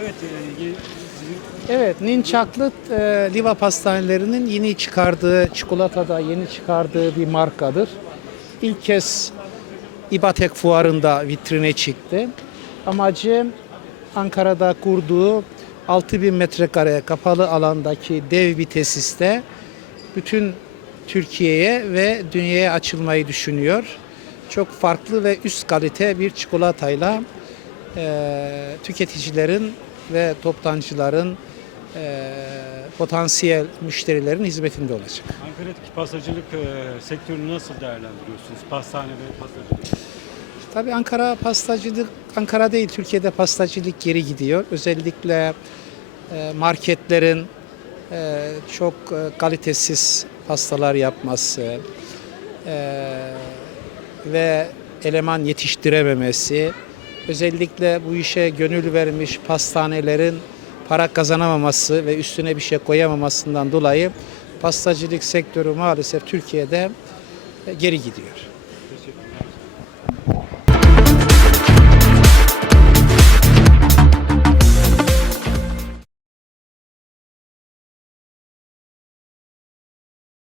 Evet, e, Evet, Ninçaklı e, Liva Pastanelerinin yeni çıkardığı, çikolatada yeni çıkardığı bir markadır. İlk kez İbatek Fuarı'nda vitrine çıktı. Amacı Ankara'da kurduğu 6000 metrekare kapalı alandaki dev bir tesiste bütün Türkiye'ye ve dünyaya açılmayı düşünüyor. Çok farklı ve üst kalite bir çikolatayla e, tüketicilerin ve toptancıların e, potansiyel müşterilerin hizmetinde olacak. Ankara'daki pastacılık e, sektörünü nasıl değerlendiriyorsunuz? Pastane ve pastacılık. Tabii Ankara pastacılık, Ankara değil Türkiye'de pastacılık geri gidiyor. Özellikle e, marketlerin e, çok e, kalitesiz pastalar yapması e, ve eleman yetiştirememesi, özellikle bu işe gönül vermiş pastanelerin para kazanamaması ve üstüne bir şey koyamamasından dolayı pastacılık sektörü maalesef Türkiye'de geri gidiyor.